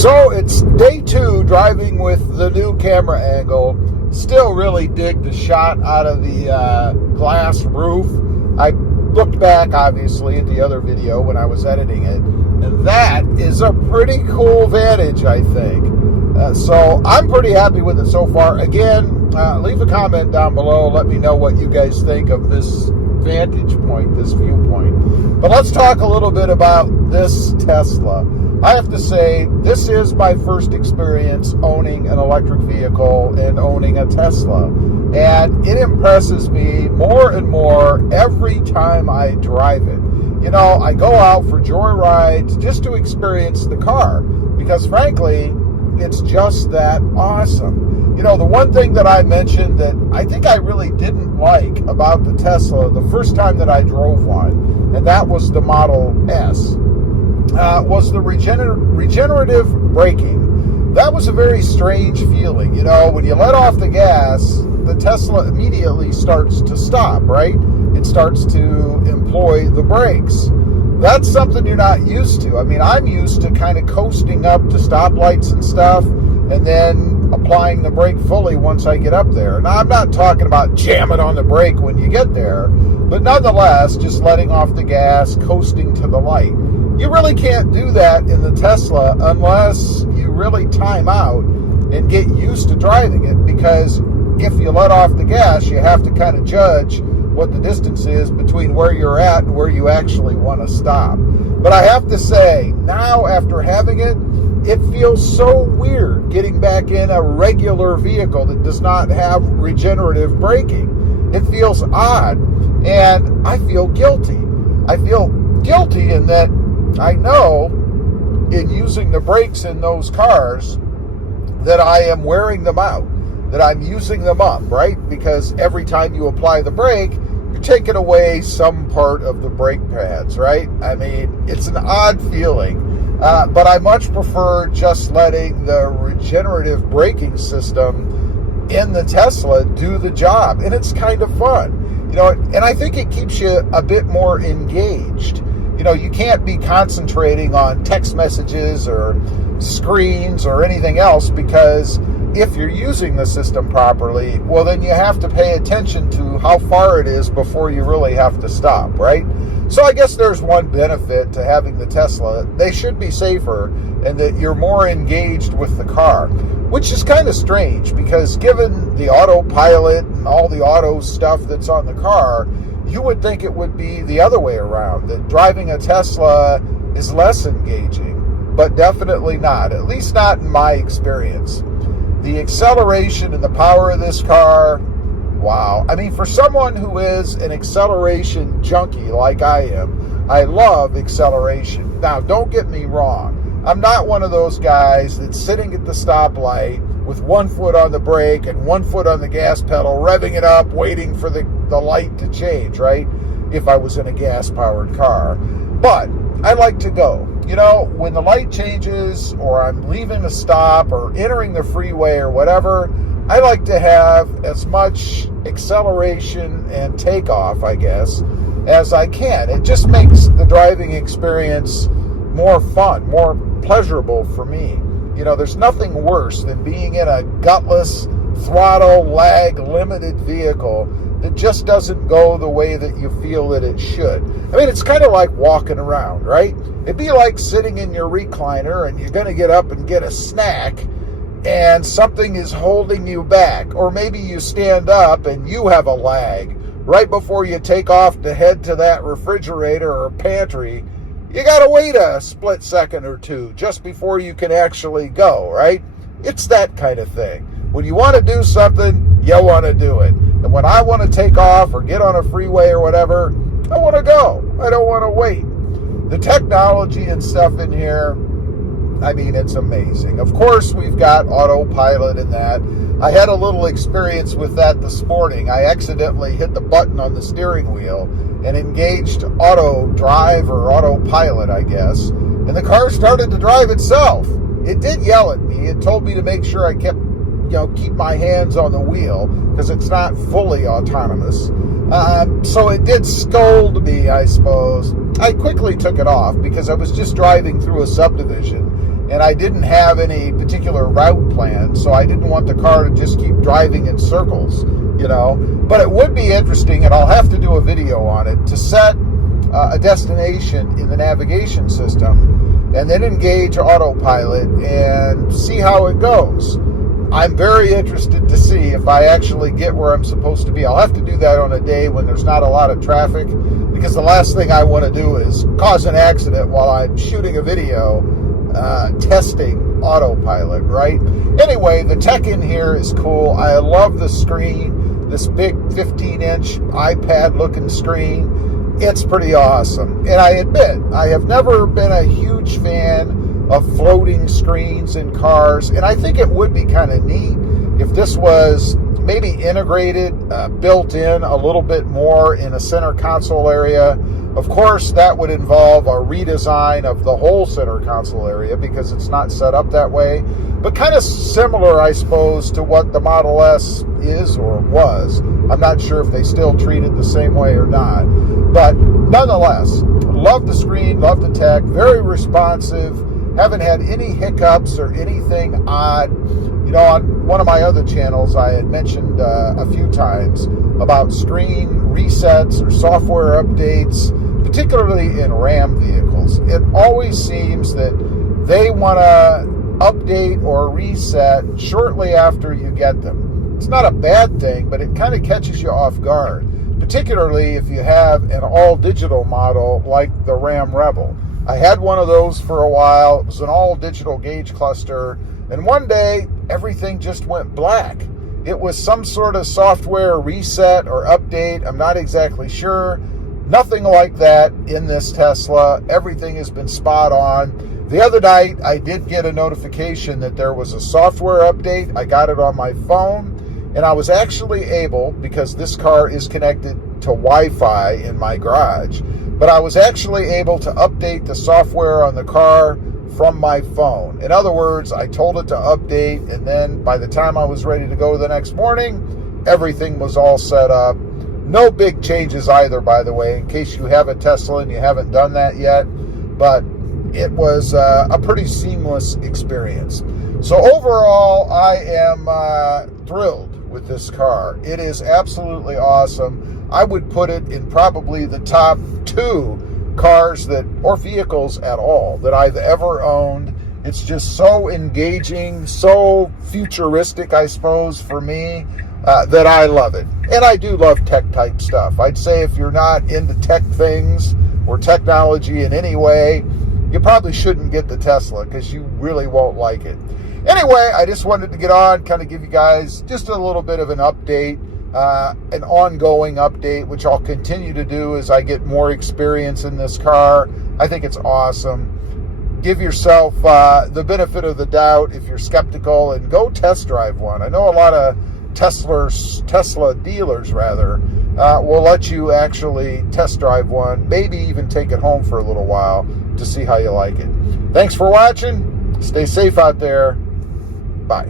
So it's day 2 driving with the new camera angle. Still really dig the shot out of the glass roof. I looked back, obviously, at the other video when I was editing it, and that is a pretty cool vantage, I think. So I'm pretty happy with it so far. Again, leave a comment down below. Let me know what you guys think of this vantage point, this viewpoint. But let's talk a little bit about this Tesla. I have to say, this is my first experience owning an electric vehicle and owning a Tesla. And it impresses me more and more every time I drive it. You know, I go out for joyrides just to experience the car because, frankly, it's just that awesome. You know, the one thing that I mentioned that I think I really didn't like about the Tesla the first time that I drove one, and that was the Model S, was the regenerative braking. That was a very strange feeling. You know, when you let off the gas, the Tesla immediately starts to stop, right? It starts to employ the brakes. That's something you're not used to. I mean, I'm used to kind of coasting up to stoplights and stuff and then applying the brake fully once I get up there. Now, I'm not talking about jamming on the brake when you get there, but nonetheless, just letting off the gas, coasting to the light. You really can't do that in the Tesla unless you really time out and get used to driving it, because if you let off the gas, you have to kind of judge what the distance is between where you're at and where you actually want to stop. But I have to say, now after having it, it feels so weird getting back in a regular vehicle that does not have regenerative braking. It feels odd, and I feel guilty. I feel guilty in that I know in using the brakes in those cars that I am wearing them out, that I'm using them up, right? Because every time you apply the brake, you're taking away some part of the brake pads, right? I mean, it's an odd feeling, but I much prefer just letting the regenerative braking system in the Tesla do the job, and it's kind of fun, you know, and I think it keeps you a bit more engaged. You know, you can't be concentrating on text messages or screens or anything else, because if you're using the system properly, well, then you have to pay attention to how far it is before you really have to stop, right? So I guess there's one benefit to having the Tesla. They should be safer, and that you're more engaged with the car, which is kind of strange because given the autopilot and all the auto stuff that's on the car, you would think it would be the other way around, that driving a Tesla is less engaging, but definitely not, at least not in my experience. The acceleration and the power of this car, wow. I mean, for someone who is an acceleration junkie like I am, I love acceleration. Now, don't get me wrong. I'm not one of those guys that's sitting at the stoplight with one foot on the brake and one foot on the gas pedal, revving it up, waiting for the light to change, right? If I was in a gas-powered car. But I like to go. You know, when the light changes or I'm leaving a stop or entering the freeway or whatever, I like to have as much acceleration and takeoff, I guess, as I can. It just makes the driving experience more fun, more pleasurable for me. You know, there's nothing worse than being in a gutless, throttle, lag, limited vehicle that just doesn't go the way that you feel that it should. I mean, it's kind of like walking around, right? It'd be like sitting in your recliner and you're going to get up and get a snack and something is holding you back. Or maybe you stand up and you have a lag right before you take off to head to that refrigerator or pantry. You got to wait a split second or two just before you can actually go, right? It's that kind of thing. When you want to do something, you want to do it. And when I want to take off or get on a freeway or whatever, I want to go. I don't want to wait. The technology and stuff in here, I mean, it's amazing. Of course, we've got autopilot in that. I had a little experience with that this morning. I accidentally hit the button on the steering wheel and engaged auto drive or autopilot, I guess. And the car started to drive itself. It did yell at me. It told me to make sure I kept, keep my hands on the wheel because it's not fully autonomous. So it did scold me, I suppose. I quickly took it off because I was just driving through a subdivision and I didn't have any particular route plan, so I didn't want the car to just keep driving in circles, you know. But it would be interesting, and I'll have to do a video on it, to set a destination in the navigation system and then engage autopilot and see how it goes. I'm very interested to see if I actually get where I'm supposed to be. I'll have to do that on a day when there's not a lot of traffic, because the last thing I want to do is cause an accident while I'm shooting a video testing autopilot, right? Anyway, the tech in here is cool. I love the screen, this big 15-inch iPad-looking screen. It's pretty awesome. And I admit, I have never been a huge fan of floating screens in cars, and I think it would be kind of neat if this was maybe integrated, built in a little bit more in a center console area. Of course, that would involve a redesign of the whole center console area because it's not set up that way, but kind of similar, I suppose, to what the Model S is or was. I'm not sure if they still treat it the same way or not, but nonetheless, love the screen, love the tech, very responsive. Haven't had any hiccups or anything odd. You know, on one of my other channels, I had mentioned a few times about screen resets or software updates, particularly in Ram vehicles. It always seems that they want to update or reset shortly after you get them. It's not a bad thing, but it kind of catches you off guard, particularly if you have an all-digital model like the Ram Rebel. I had one of those for a while. It was an all-digital gauge cluster, and one day everything just went black. It was some sort of software reset or update. I'm not exactly sure. Nothing like that in this Tesla. Everything has been spot on. The other night, I did get a notification that there was a software update. I got it on my phone, and I was actually able, because this car is connected to Wi-Fi in my garage, but I was actually able to update the software on the car from my phone. In other words, I told it to update, and then by the time I was ready to go the next morning, everything was all set up. No big changes either, by the way, in case you have a Tesla and you haven't done that yet, but it was a pretty seamless experience. So overall, I am thrilled with this car. It is absolutely awesome. I would put it in probably the top 2 cars or vehicles at all that I've ever owned. It's just so engaging, so futuristic, I suppose, for me, that I love it. And I do love tech type stuff. I'd say if you're not into tech things or technology in any way, you probably shouldn't get the Tesla, because you really won't like it. Anyway, I just wanted to get on, kind of give you guys just a little bit of an update, an ongoing update, which I'll continue to do as I get more experience in this car. I think it's awesome. Give yourself the benefit of the doubt if you're skeptical, and go test drive one. I know a lot of Tesla dealers will let you actually test drive one, maybe even take it home for a little while to see how you like it. Thanks for watching. Stay safe out there. Bye.